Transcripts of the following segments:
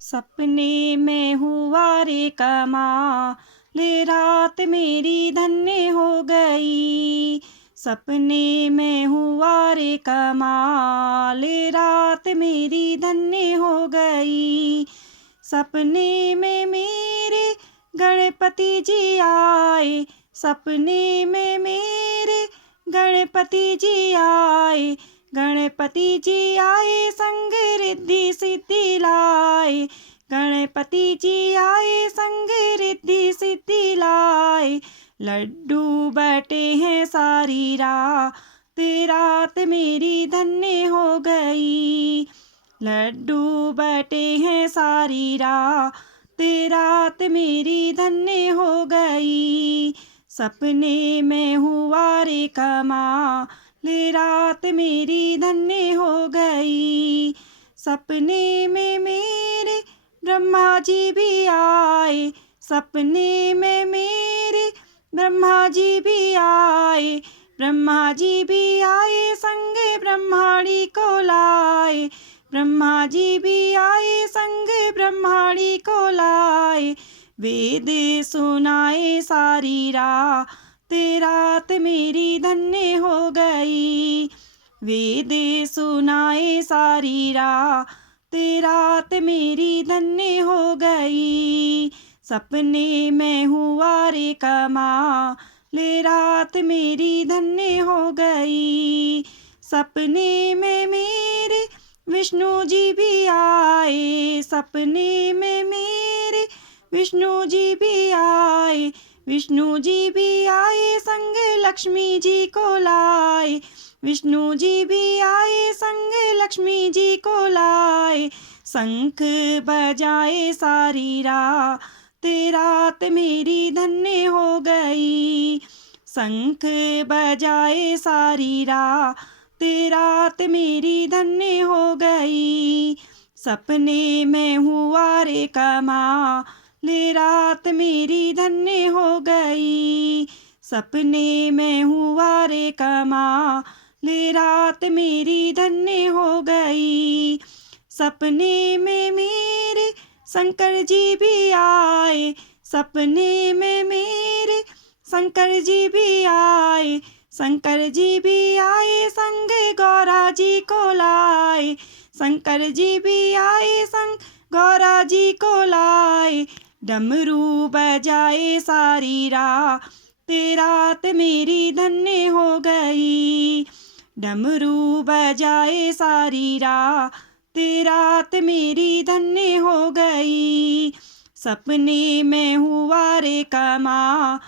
सपने में हुआ रे कमाल, रात मेरी धन्य हो गई। सपने में हुआ रे कमाल, रात मेरी धन्य हो गई। सपने में मेरे गणपति जी आए, सपने में मेरे गणपति जी आए। गणपति जी आए संग रिद्धि सिद्धि लाए। गणपति जी आए संग रिद्धि सिद्धि लाए। लड्डू बटे हैं सारी रात, रात मेरी धन्य हो गई। लड्डू बटे हैं सारी रात, रात मेरी धन्य हो गई। सपने में हुआ रे कमाल, रात मेरी धन्य हो गई। सपने में मेरे ब्रह्मा जी भी आए, सपने में मेरे ब्रह्मा जी भी आए। ब्रह्मा जी भी आए संग ब्रह्माणी को लाए। ब्रह्मा जी भी आए संग ब्रह्माणी को लाए। वेद सुनाए सारी रात, रात मेरी धन्य हो गई। वेद सुनाए सारी रात, रात मेरी धन्य हो गई। सपने में हुआ रे कमाल, रात मेरी धन्य हो गई। सपने में मेरे विष्णु जी भी आए, सपने में मेरे विष्णु जी भी आए। विष्णु जी भी आए संग लक्ष्मी जी को लाए। विष्णु जी भी आए संग लक्ष्मी जी को लाए। शंख बजाए सारी रात, रात मेरी धन्य हो गई। शंख बजाए सारी रात, रात मेरी धन्य हो गई। सपने में हुआ रे कमाल, रात मेरी धन्य हो गई। सपने में हुआ रे कमाल, रात मेरी धन्य हो गई। सपने में मेरे शंकर जी भी आए, सपने में मेरे शंकर जी भी आए। शंकर जी भी आए संग गौरा जी को लाए। शंकर जी भी आए संग गौरा जी को लाए। डमरू बजाए सारी रात, रात मेरी धन्य हो गई। डमरू बजाए सारी रात, रात मेरी धन्य हो गई। सपने में हुआ रे कमाल,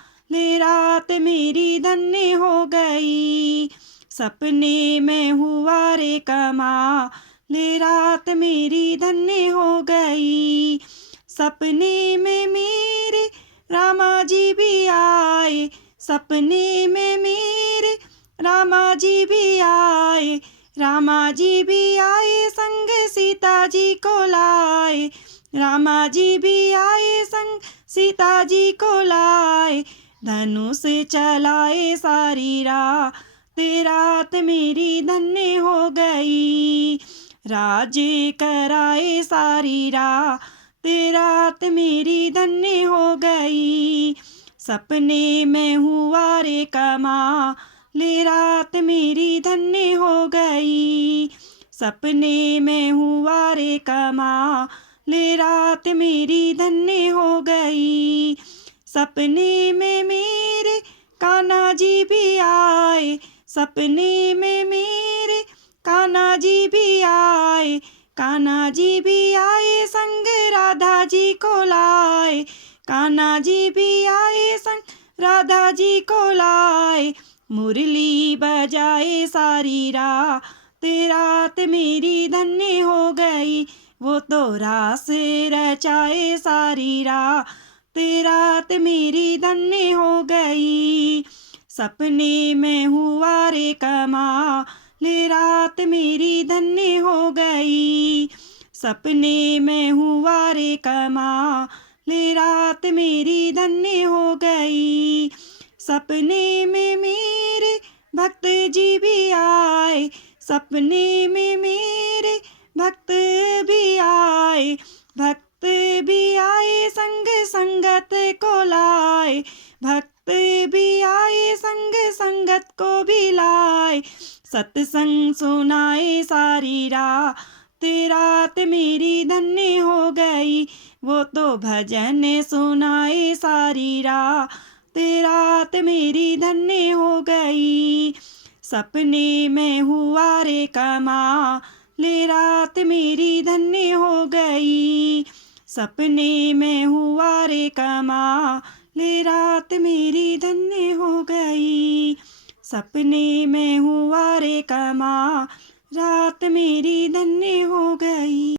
रात मेरी धन्य हो गई। सपने में हुआ रे कमाल, रात मेरी धन्य हो गई। सपने में मेरे रामा जी भी आए, सपने में मेरे रामा जी भी आए। रामा जी भी आए संग सीता जी को लाए। रामा जी भी आए संग सीता जी को लाए। धनुष चलाए सारी रात, रात मेरी धन्य हो गई। राज्य कराए सारी रात, रात मेरी धन्य हो गई। सपने में हुआ रे कमाल, रात मेरी धन्य हो गई। सपने में हुआ रे कमाल, रात मेरी धन्य हो गई। सपने में मेरे कान्हा जी भी आए, सपने में मेरे कान्हा जी भी आए। कान्हा जी भी आए संग राधा जी को लाए। कान्हा जी भी आए संग राधा जी को लाए। मुरली बजाए सारी रात, रात मेरी धन्य हो गई। वो तो रास रचाए सारी रात, रात मेरी धन्य हो गई। सपने में हुआ रे कमाल, रात मेरी धन्य हो गई। सपने में हुआ रे कमाल, रात मेरी धन्य हो गई। सपने में मेरे भक्त जी भी आए, सपने में मेरे भक्त भी आए। भक्त भी आए संग संगत को लाए, भक्त भी आए संग संगत को भी लाए। सत्संग सुनाए सारी रात, रात मेरी धन्य हो गई। वो तो भजन सुनाए सारी रात, रात मेरी धन्य हो गई। सपने में हुआ रे कमाल, रात मेरी धन्य हो गई। सपने में हुआ रे कमाल, रात मेरी धन्य हो गई। सपने में हुआ रे कमाल, रात मेरी धन्य हो गई।